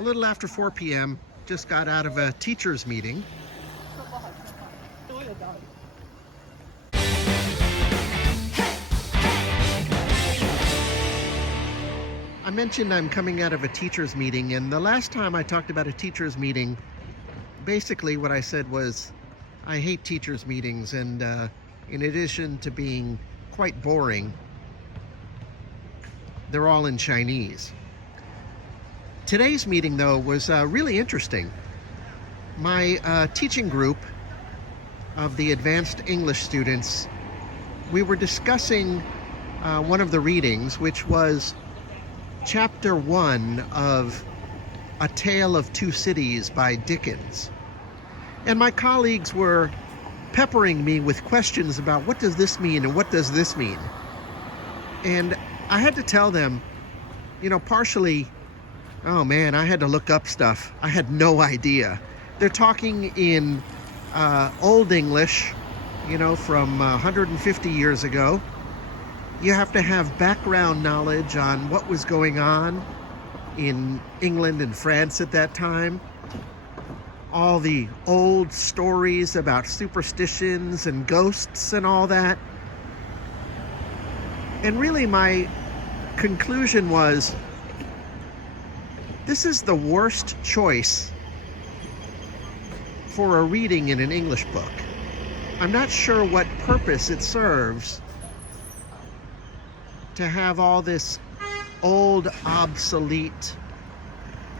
A little after 4 p.m., just got out of a teacher's meeting. I mentioned I'm coming out of a teacher's meeting, and the last time I talked about a teacher's meeting, basically what I said was, I hate teachers' meetings, and in addition to being quite boring, they're all in Chinese. Today's meeting, though, was really interesting. My teaching group of the advanced English students, we were discussing one of the readings, which was Chapter 1 of A Tale of Two Cities by Dickens. And my colleagues were peppering me with questions about what does this mean and what does this mean? And I had to tell them, partially, oh man, I had to look up stuff. I had no idea. They're talking in Old English, from 150 years ago. You have to have background knowledge on what was going on in England and France at that time. All the old stories about superstitions and ghosts and all that. And really my conclusion was, this is the worst choice for a reading in an English book. I'm not sure what purpose it serves to have all this old, obsolete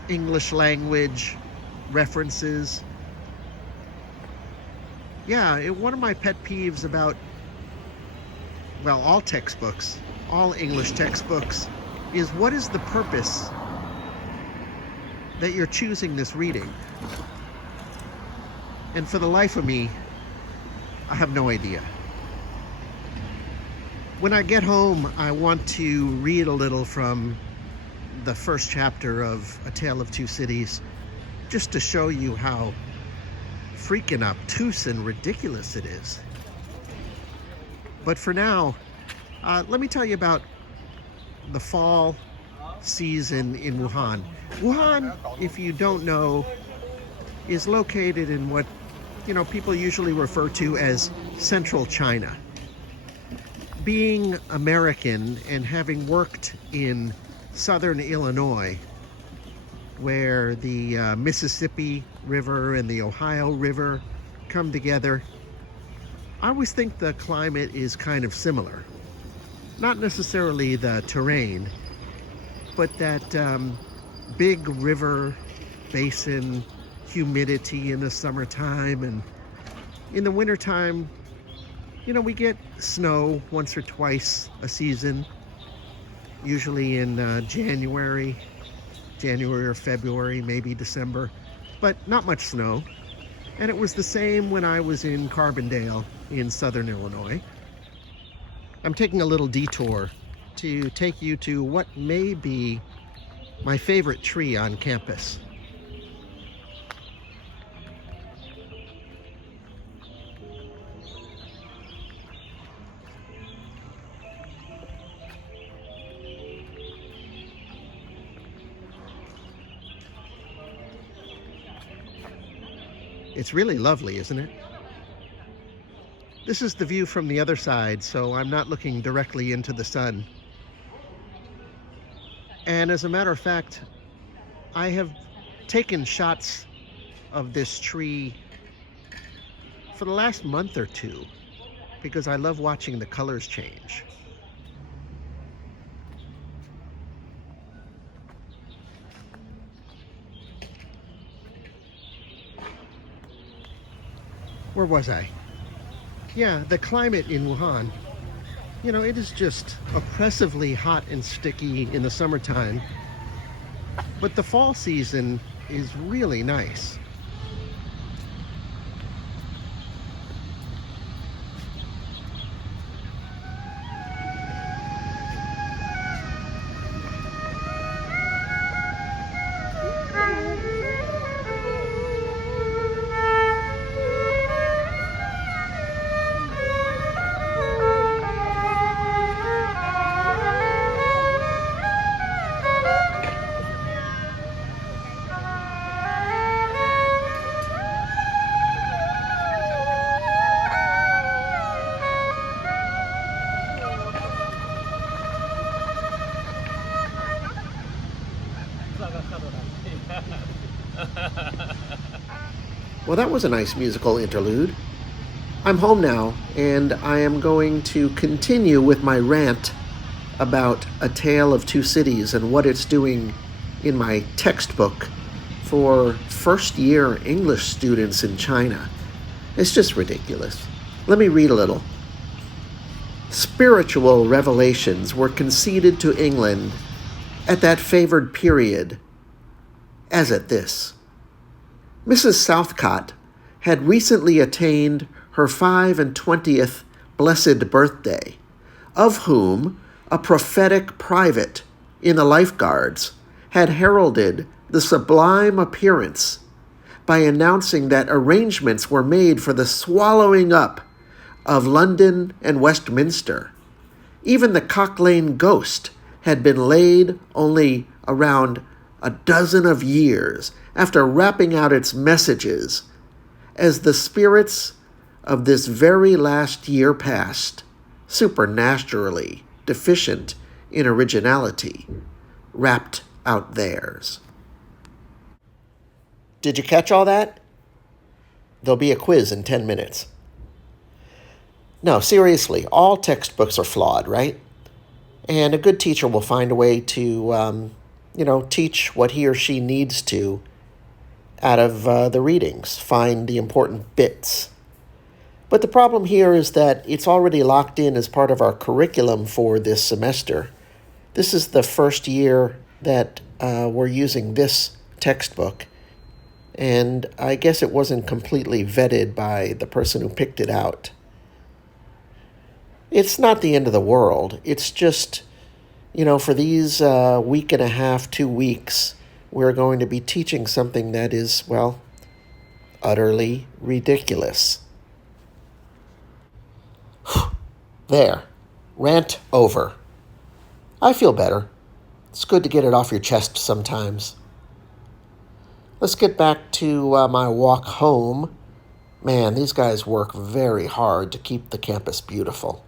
English language references. Yeah, one of my pet peeves about, all textbooks, all English textbooks, is what is the purpose that you're choosing this reading? And for the life of me, I have no idea. When I get home, I want to read a little from the first chapter of A Tale of Two Cities, just to show you how freaking obtuse and ridiculous it is. But for now, let me tell you about the fall season in Wuhan. Wuhan, if you don't know, is located in what people usually refer to as central China. Being American and having worked in southern Illinois, where the Mississippi River and the Ohio River come together, I always think the climate is kind of similar. Not necessarily the terrain, but that big river basin humidity in the summertime, and in the wintertime, we get snow once or twice a season, usually in January or February, maybe December, but not much snow. And it was the same when I was in Carbondale in southern Illinois. I'm taking a little detour to take you to what may be my favorite tree on campus. It's really lovely, isn't it? This is the view from the other side, so I'm not looking directly into the sun. And as a matter of fact, I have taken shots of this tree for the last month or two because I love watching the colors change. Where was I? Yeah, the climate in Wuhan. It is just oppressively hot and sticky in the summertime. But the fall season is really nice. Well, that was a nice musical interlude. I'm home now, and I am going to continue with my rant about A Tale of Two Cities and what it's doing in my textbook for first-year English students in China. It's just ridiculous. Let me read a little. Spiritual revelations were conceded to England at that favored period, as at this. Mrs. Southcott had recently attained her 25th blessed birthday, of whom a prophetic private in the Lifeguards had heralded the sublime appearance by announcing that arrangements were made for the swallowing up of London and Westminster. Even the Cock Lane ghost had been laid only around a dozen of years after rapping out its messages as the spirits of this very last year past, supernaturally deficient in originality, rapped out theirs. Did you catch all that? There'll be a quiz in 10 minutes. No, seriously, all textbooks are flawed, right? And a good teacher will find a way to, teach what he or she needs to out of the readings, find the important bits. But the problem here is that it's already locked in as part of our curriculum for this semester. This is the first year that we're using this textbook, and I guess it wasn't completely vetted by the person who picked it out. It's not the end of the world. It's just, for these week and a half, 2 weeks, we're going to be teaching something that is, utterly ridiculous. There. Rant over. I feel better. It's good to get it off your chest sometimes. Let's get back to my walk home. Man, these guys work very hard to keep the campus beautiful.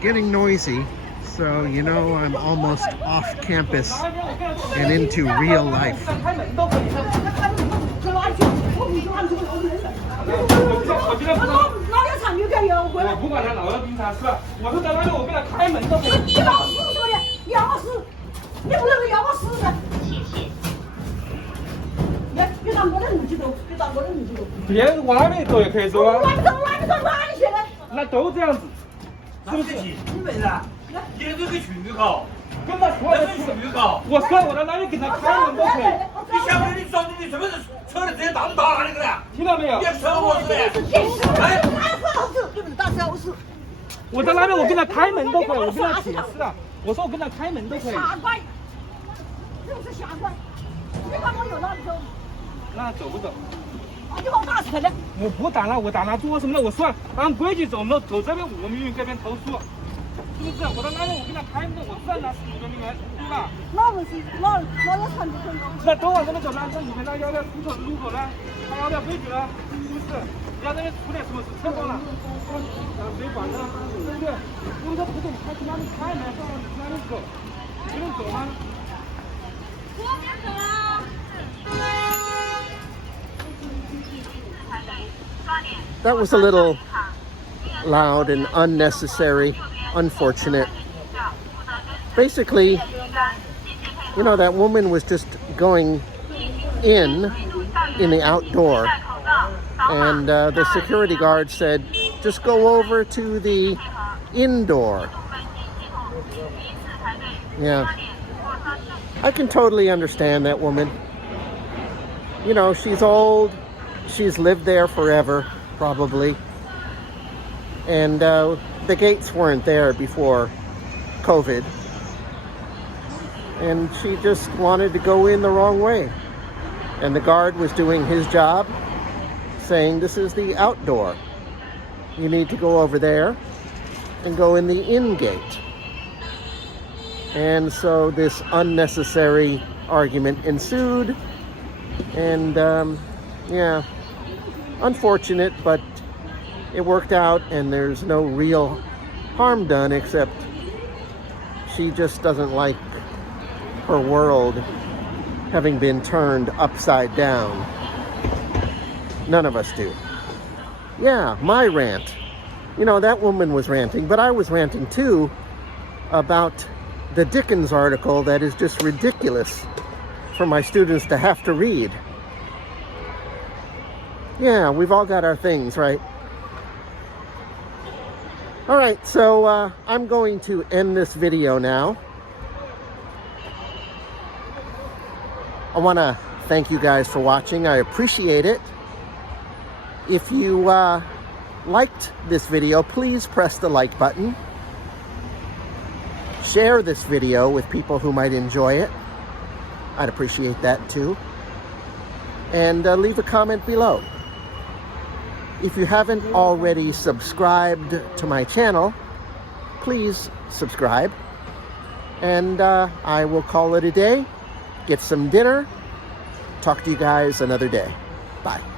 Getting noisy, so I'm almost off campus and into real life.是不是你？基本上，你这个曲高，跟他说的曲高。我说我的，那你给他开门都可以。你下回你说你什么车的直接打就打那个了，听到没有？别车我是的。哎，对不对？大消失。我在那边，我跟他开门都可以，我跟他解释了。我说我跟他开门都可以。傻瓜，就是傻瓜。你看我有那走。那走不走？你把我打死了！我不打了，我打他做什么了？我说按规矩走，我们走这边，我们这边投诉，是不是？我到那边我跟他开门，我知道那是你们里面，对吧？那不是，那要看不看？那都往这边走，那你们那要不要出口入口呢？他要不要规矩呢？是不是？要那边出点什么事车祸了，谁管呢？对不对？如果他不给你开，去哪里开门？到哪里走？不用走吗？我别走了。That was a little loud and unnecessary, unfortunate. Basically, that woman was just going in the outdoor, and the security guard said, just go over to the indoor. Yeah. I can totally understand that woman. She's old. She's lived there forever, probably. And the gates weren't there before COVID. And she just wanted to go in the wrong way. And the guard was doing his job, saying this is the outdoor. You need to go over there and go in the in gate. And so this unnecessary argument ensued. And yeah, unfortunate, but it worked out, and there's no real harm done, except she just doesn't like her world having been turned upside down. None of us do. Yeah, my rant. You know, that woman was ranting, but I was ranting too about the Dickens article that is just ridiculous for my students to have to read. Yeah, we've all got our things, right? All right, so I'm going to end this video now. I want to thank you guys for watching. I appreciate it. If you liked this video, please press the like button. Share this video with people who might enjoy it. I'd appreciate that too. And leave a comment below. If you haven't already subscribed to my channel, please subscribe. And I will call it a day. Get some dinner. Talk to you guys another day. Bye.